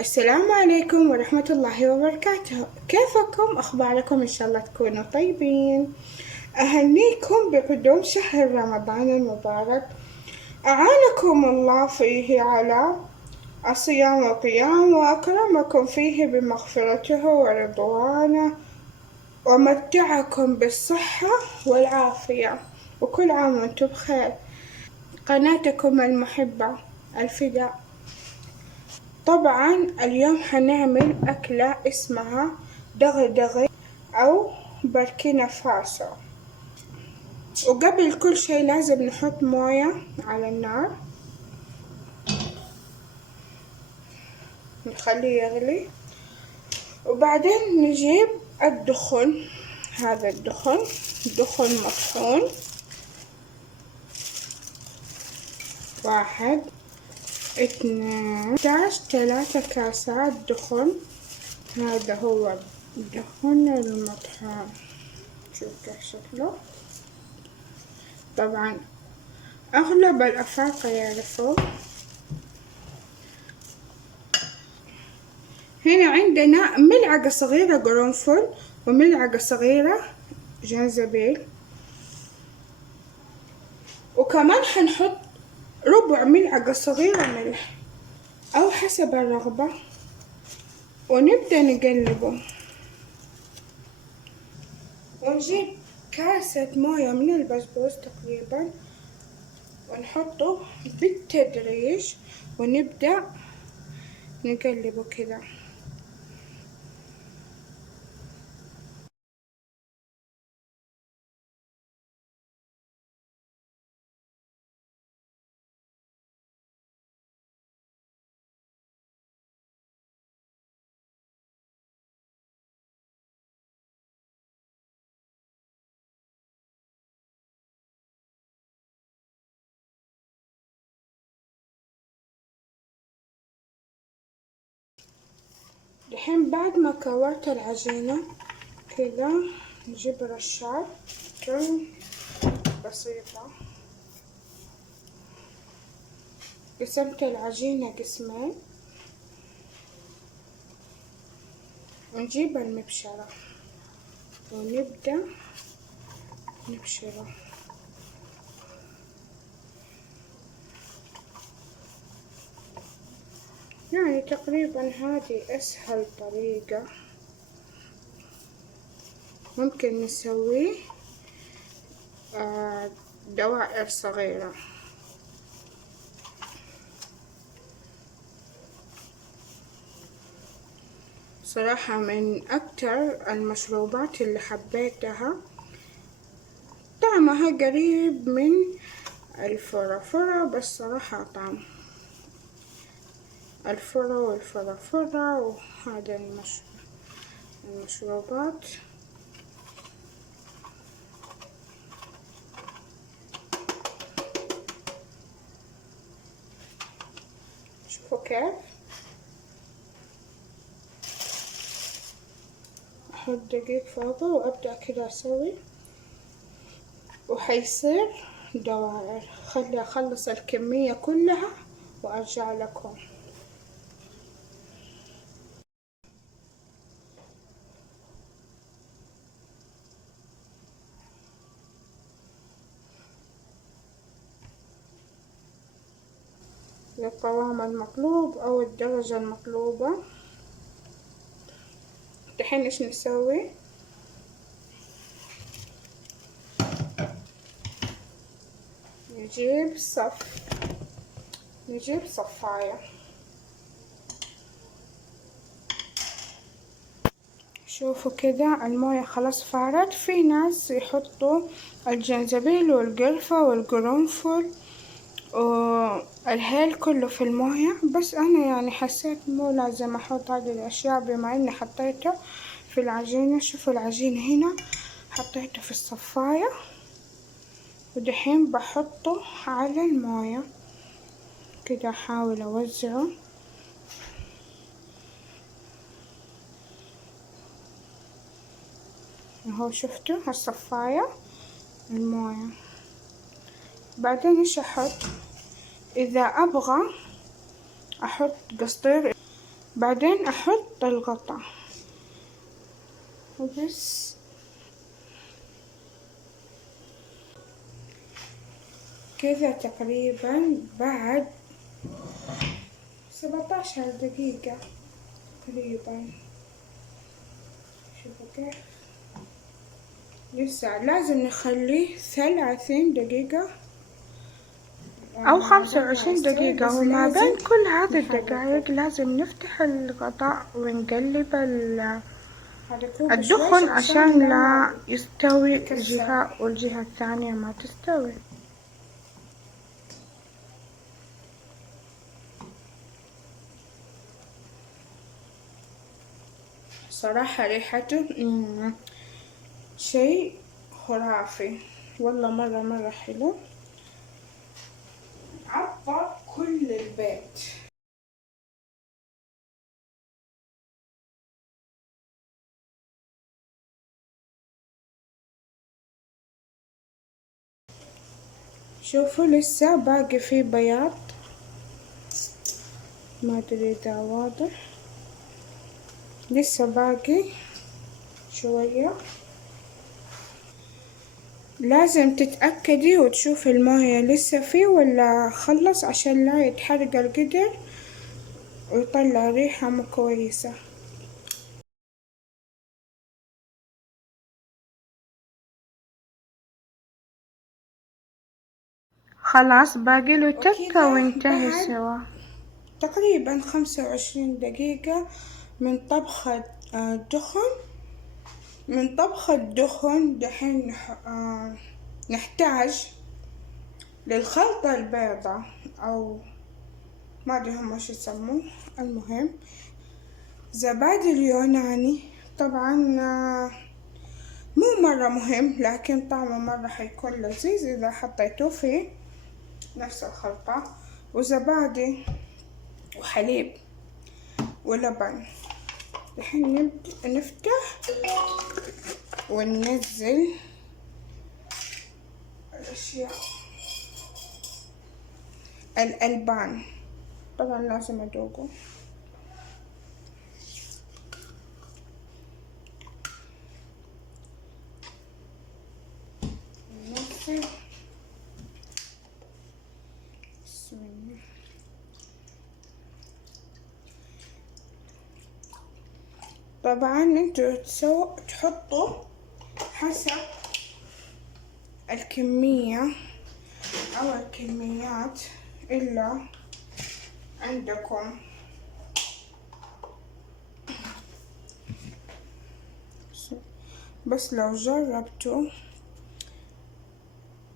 السلام عليكم ورحمة الله وبركاته. كيفكم؟ أخباركم؟ إن شاء الله تكونوا طيبين. أهنيكم بقدوم شهر رمضان المبارك، أعانكم الله فيه على الصيام والقيام، وأكرمكم فيه بمغفرته ورضوانه، ومتعكم بالصحة والعافية، وكل عام وانتم بخير. قناتكم المحبة الفداء. طبعا اليوم حنعمل أكلة اسمها دغدغة أو بركينا فاسو. وقبل كل شي لازم نحط موية على النار، نخليه يغلي، وبعدين نجيب الدخن. هذا الدخن دخن مطحون، 1 2 3 كاسات دخن. هذا هو الدخن المطحون، شوف كيف شكله. طبعا أغلب الأفارقة يعرفوا. هنا عندنا ملعقة صغيرة قرنفل، وملعقة صغيرة جنزبيل، وكمان حنحط ربع ملعقة صغيرة ملح أو حسب الرغبة، ونبدأ نقلبه. ونجيب كاسة موية من البسبوس تقريبا، ونحطه بالتدريج، ونبدأ نقلبه كده. دحين بعد ما كورت العجينة كده، نجيب رشاش بسيطة. قسمت العجينة قسمين، ونجيب المبشرة ونبدأ نبشره. يعني تقريبا هذه أسهل طريقة ممكن نسويه دوائر صغيرة. صراحة من أكتر المشروبات اللي حبيتها، طعمها قريب من الفرافرة، بس صراحة طعم الفرة والفرافرة وهذا المشروبات. شوفوا كيف أحط دقيق فوقه، وأبدأ كده أسوي، وحيصير دوائر. خلي أخلص الكمية كلها وأرجع لكم. للقوام المطلوب أو الدرجة المطلوبة. دحين إيش نسوي؟ نجيب صفاية. شوفوا كده الموية خلاص فارت. في ناس يحطوا الجنزبيل والقرفة والقرنفل والهيل كله في الموية، بس أنا يعني حسيت مو لازم أحط هذه الأشياء بما إني حطيته في العجينة. شوفوا العجين هنا حطيته في الصفاية، ودحين بحطه على الموية كده، أحاول أوزعه. اهو شفتوا الصفاية الموية. بعدين ايش احط؟ اذا ابغى احط قصدير بعدين أحط الغطا وبس. كذا تقريبا بعد 17 دقيقة تقريبا. شوفوا كيف لسه لازم نخليه 30 دقيقة أو 25 دقيقة، وما بين كل هذه الدقائق لازم نفتح الغطاء ونقلب الدخن عشان لا يستوي جهة والجهة الثانية ما تستوي. صراحة ريحته شيء خرافي والله، مرة حلو، عطر كل البيت. شوفوا لسه باقي فيه بياض، ما ادري اذا واضح، لسه باقي شوية. لازم تتأكدي وتشوفي الموية لسه فيه ولا خلص عشان لا يتحرق القدر ويطلع ريحة مو كويسة. خلاص باقي له تكة وينتهي سوا. تقريبا 25 دقيقة من طبخة الدخن. من طبخ الدخن دحين نحتاج للخلطة البيضة أو ما أدري هم شو يسموه، المهم زبادي اليوناني. طبعا مو مرة مهم لكن طعمه مرة حيكون لذيذ إذا حطيتوه في نفس الخلطة، وزبادي وحليب ولبن. الحين نفتح وننزل الأشياء. الألبان طبعا لازم أذوقه. ننزل بسم الله. طبعا انتوا تحطوا حسب الكمية أو الكميات اللي عندكم. بس لو جربتوا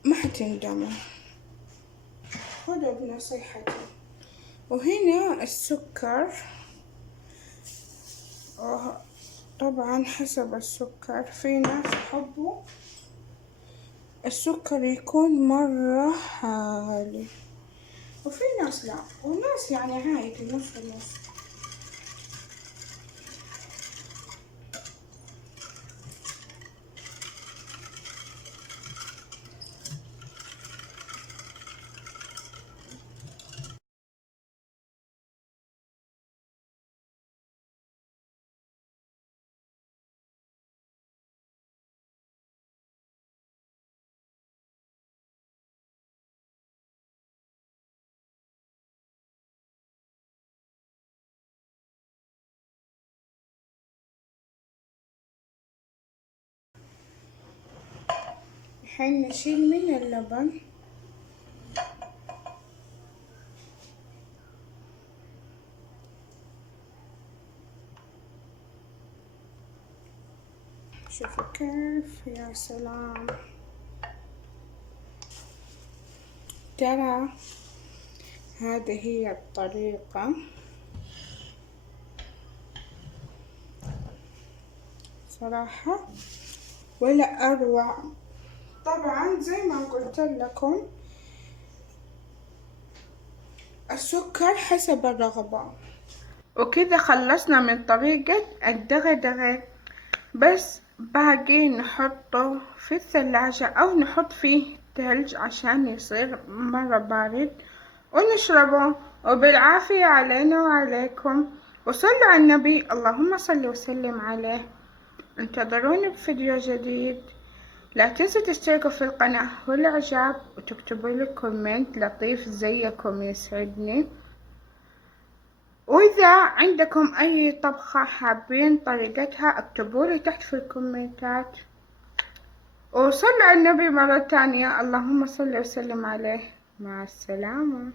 ما حتندموا، خذوا بنصيحتي. وهنا السكر، طبعا حسب السكر، في ناس يحبوا السكر يكون مرة عالي وفي ناس لا، وناس يعني عادي نص ونص. الحين نشيل من اللبن شوفوا كيف، يا سلام. ترى هذه هي الطريقة صراحة ولا أروع. طبعا زي ما قلت لكم السكر حسب الرغبة. وكذا خلصنا من طريقة الدغدغة، بس باقي نحطه في الثلاجة أو نحط فيه تلج عشان يصير مرة بارد ونشربه. وبالعافية علينا وعليكم. وصلوا على النبي، اللهم صل وسلم عليه. انتظروني بفيديو جديد. لا تنسوا تشتركوا في القناة والإعجاب وتكتبوا لي كومنت لطيف زيكم يسعدني. وإذا عندكم أي طبخة حابين طريقتها اكتبوا لي تحت في الكومنتات. وصلوا على النبي مرة تانية، اللهم صل وسلم عليه. مع السلامة.